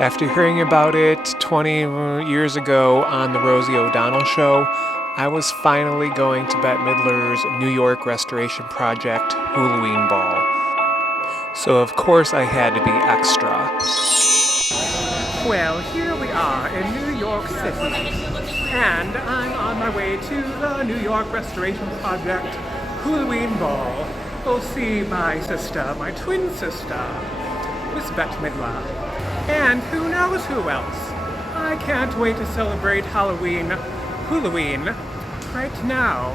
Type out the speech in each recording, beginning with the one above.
After hearing about it 20 years ago on the Rosie O'Donnell show, I was finally going to Bette Midler's New York Restoration Project Hulaween Ball. So of course I had to be extra. Well, here we are in New York City, and I'm on my way to the New York Restoration Project Hulaween Ball. Go see my sister, my twin sister, Miss Bette Midler. And who knows who else? I can't wait to celebrate Hulaween right now.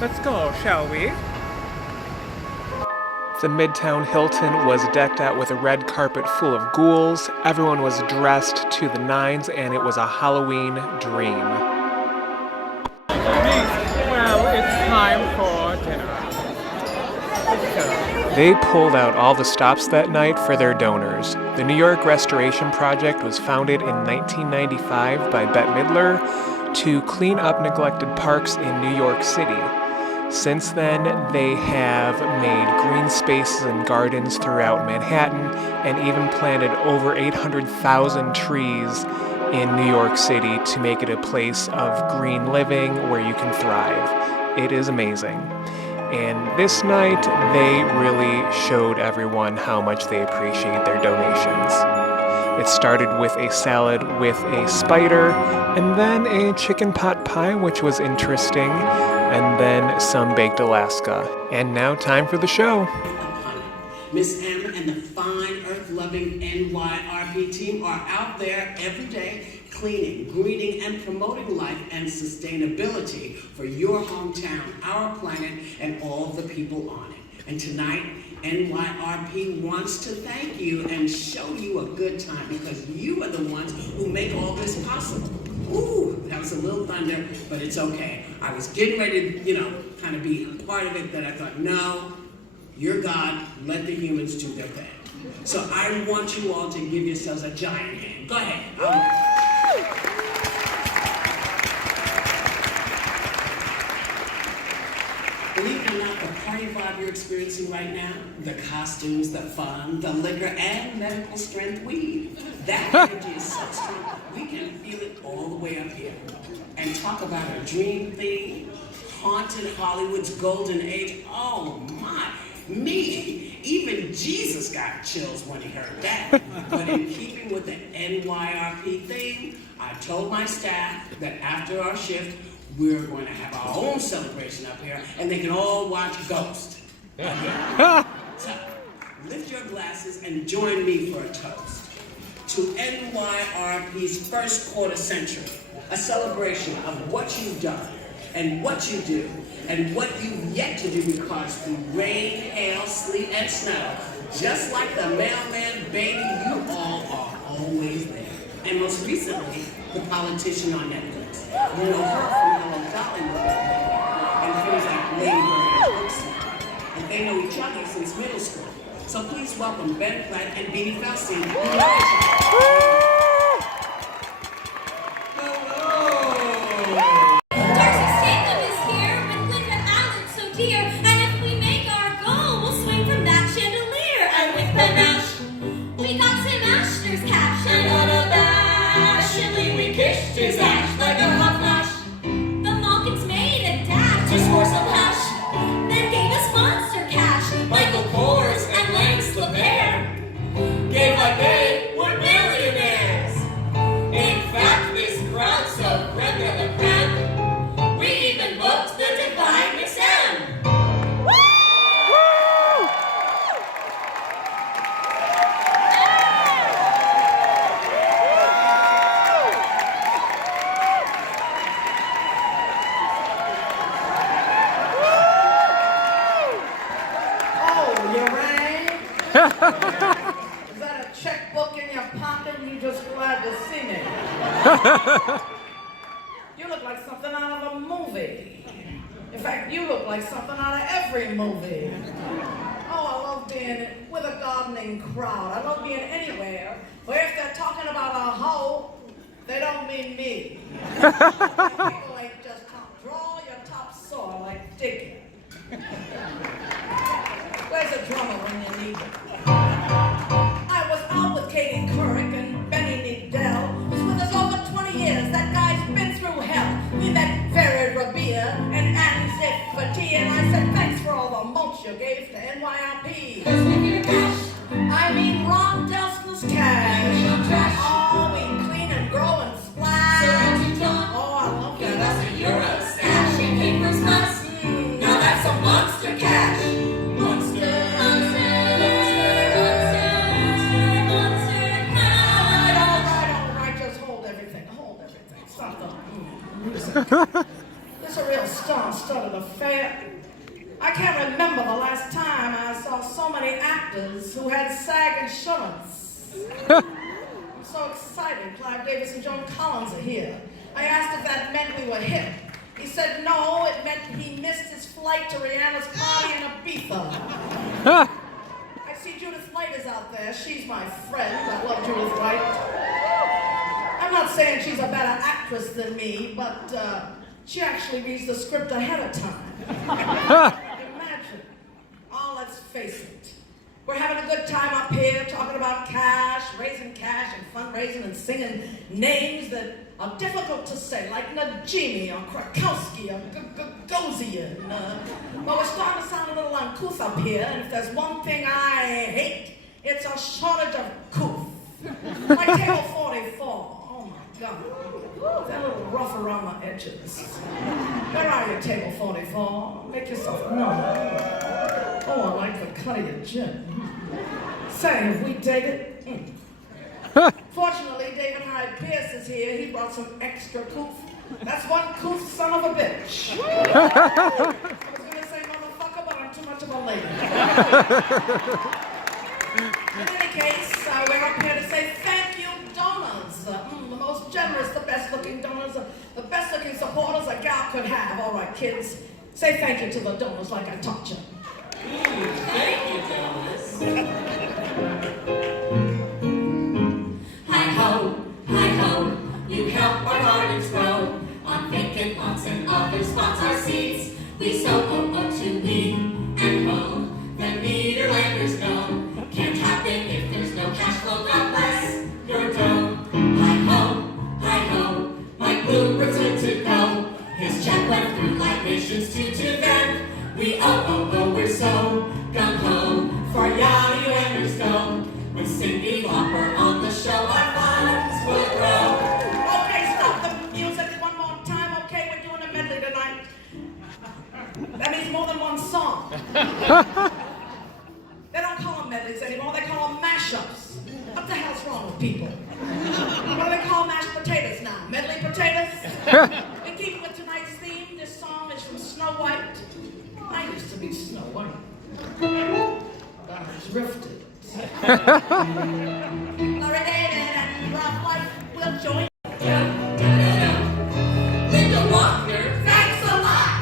Let's go, shall we? The Midtown Hilton was decked out with a red carpet full of ghouls. Everyone was dressed to the nines, and it was a Halloween dream. Well, it's time for dinner. They pulled out all the stops that night for their donors. The New York Restoration Project was founded in 1995 by Bette Midler to clean up neglected parks in New York City. Since then, they have made green spaces and gardens throughout Manhattan and even planted over 800,000 trees in New York City to make it a place of green living where you can thrive. It is amazing. And this night, they really showed everyone how much they appreciate their donations. It started with a salad with a spider, and then a chicken pot pie, which was interesting, and then some baked Alaska. And now time for the show. Miss M and the fine earth-loving NYRP team are out there every day cleaning, greening, and promoting life and sustainability for your hometown, our planet, and all the people on it. And tonight, NYRP wants to thank you and show you a good time because you are the ones who make all this possible. Ooh, that was a little thunder, but it's okay. I was getting ready to, kind of be a part of it, but I thought, no, you're God, let the humans do their thing. So I want you all to give yourselves a giant hand. Go ahead. Believe it or not, the party vibe you're experiencing right now, the costumes, the fun, the liquor, and medical strength weed, that energy is so strong, we can feel it all the way up here. And talk about a dream theme, haunted Hollywood's golden age, oh my, me, even Jesus got chills when he heard that. But in keeping with the NYRP theme, I told my staff that after our shift, we're going to have our own celebration up here, and they can all watch Ghost. So, lift your glasses and join me for a toast to NYRP's first quarter century, a celebration of what you've done, and what you do, and what you've yet to do because through rain, hail, sleet, and snow, just like the mailman baby, you all are always there. And most recently, the politician on Netflix. You know her from Hello Dolly and things like Lady Bird and Hocus. And they know each other since middle school. So please welcome Ben Platt and Beanie Feldstein. Is that a checkbook in your pocket and you just glad to see me? You look like something out of a movie. In fact, you look like something out of every movie. Oh, I love being with a gardening crowd. I love being anywhere where if they're talking about a hoe, they don't mean me. People ain't just draw your topsoil like digging. Where's a drummer when you need it? I was out with Katie Couric and Cash. Oh, we clean and grow and splash. Oh, I love that. That's a Euro stash. She came Christmas. Now that's a monster cash. Monster. All right. Just hold everything. Stop the music. This is a real star-studded affair. I can't remember the last time I saw so many actors who had SAG insurance. I'm so excited. Clive Davis and Joan Collins are here. I asked if that meant we were hip. He said no, it meant he missed his flight to Rihanna's party in Ibiza. I see Judith Light is out there. She's my friend. I love Judith Light. I'm not saying she's a better actress than me, but she actually reads the script ahead of time. Imagine. Oh, let's face it. We're having a good time up here talking about cash, raising cash and fundraising and singing names that are difficult to say, like Najimy or Krakowski or Gagosian. But we're starting to sound a little uncouth up here, and if there's one thing I hate, it's a shortage of couth. Like table 44. Oh my God. They're a little rough around the edges. Where are you, table 44? Make yourself known. Oh, I like the cut of your gin. Say, have we dated? Fortunately, David Hyde Pierce is here. He brought some extra couth. That's one couth son of a bitch. I was gonna say motherfucker, but I'm too much of a lady. In any case, we're up here to say thank you, donors. The most generous, the best-looking donors, the best-looking supporters a gal could have. All right, kids, say thank you to the donors like I taught you. Thank you, donors. Hi ho, you help our gardens grow. On vacant lots and other spots our seeds. We sow to we and home. The Nederlanders know. Can't happen if there's no cash flow. God bless your dough. Hi ho, Mike Bloom returned to go. His check went through like missions to them. We we're so gung-ho for Yachty Landers go. With Cindy Lauper on the show, our funds will grow. Okay, stop the music one more time. Okay, we're doing a medley tonight. That means more than one song. They don't call them medleys anymore, they call them mashups. What the hell's wrong with people? What do they call mashed potatoes now? Medley potatoes? In keeping with tonight's theme, this song is from Snow White. I used to be Snow White. But I drifted. Larry David and Rob White will join. Linda Walker, thanks a lot.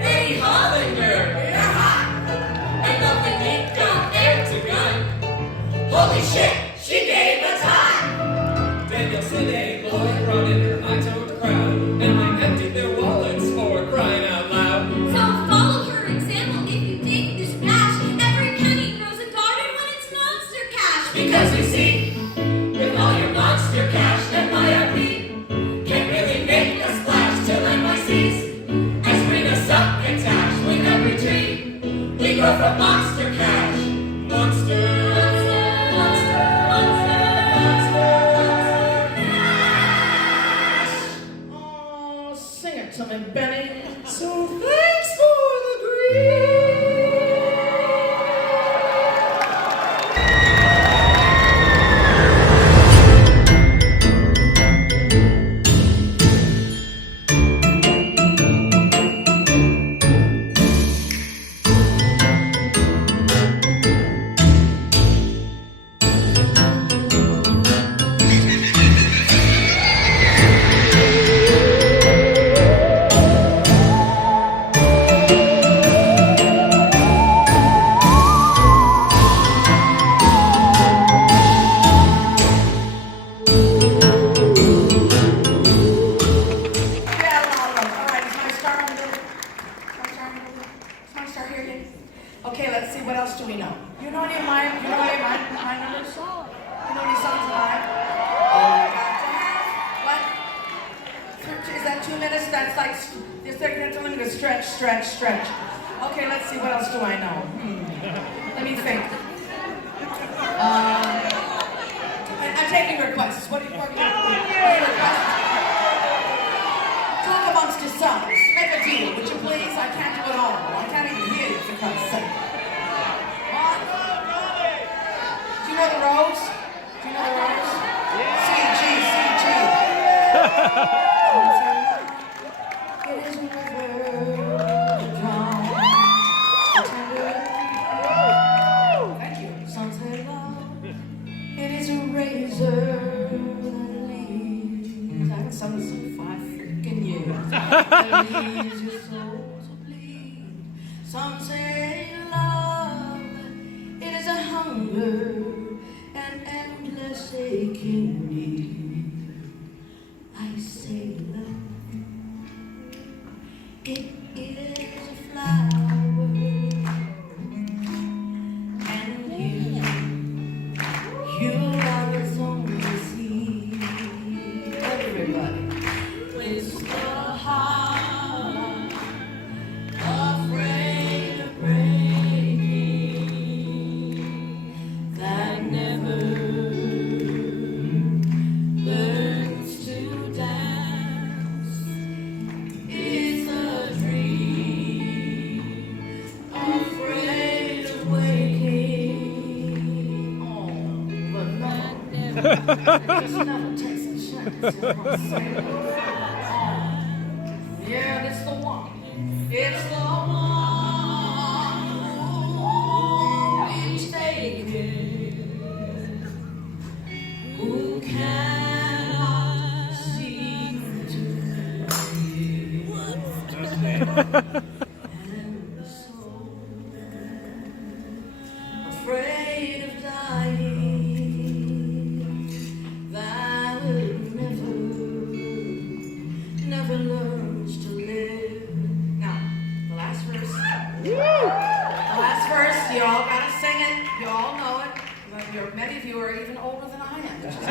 Eddie Hollinger, you're hot. And nothing ain't got air to gun. Holy shit, she gave a time. Daniel Sidney, Lloyd Ronan, I told the crowd, and I emptied their wallets for crying out loud. So follow her example if you dig the splash. Every penny grows a garden when it's monster cash. Because we see, with all your monster cash, NYRP can't really make a splash till NYC's as bring us up and tax with every tree. We grow from monster cash. Monster. Oh, sing it to me, Benny. So thanks for the green. Okay, let's see, what else do we know? You know any of my numbers? You know any songs of mine? All I got to have, what? Is that 2 minutes? That's like, just let me go stretch. Okay, let's see, what else do I know? Let me think. Any requests? What are you working on? Talk amongst yourselves. Make a deal, would you please? I can't do it all. I can't even hear you, for Christ's sake. What? Do you know the Rose? Do you know the Rose? C, G, C, G. It is a river drawn. Thank you. Some say love. It is a razor that leaves. I haven't sung this in 5 freaking years. That leaves your soul to bleed. Some say love. It is a hunger and endless aching need. I say love. It is a flower, and you are its only seed. Everybody, it's the heart afraid of breaking that never learns to dance. It's a dream afraid of waking. Oh, but no, just never takes a chance. You know what I'm saying? Oh, yeah, it's the one. It's the one who's taken, who cannot seem to and the soul afraid of dying, that will never learns to live. Now, the last verse. The last verse, you all gotta sing it. You all know it. Many of you are even older than I am. Which is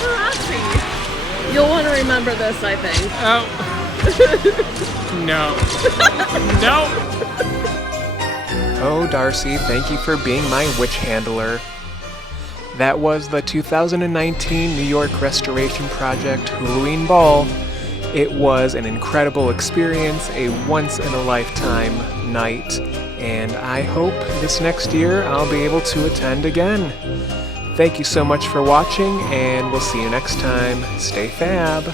paparazzi. You'll want to remember this, I think. Oh. No. No. Oh, Darcy, thank you for being my witch handler. That was the 2019 New York Restoration Project Hulaween Ball. It was an incredible experience, a once-in-a-lifetime night, and I hope this next year I'll be able to attend again. Thank you so much for watching, and we'll see you next time. Stay fab!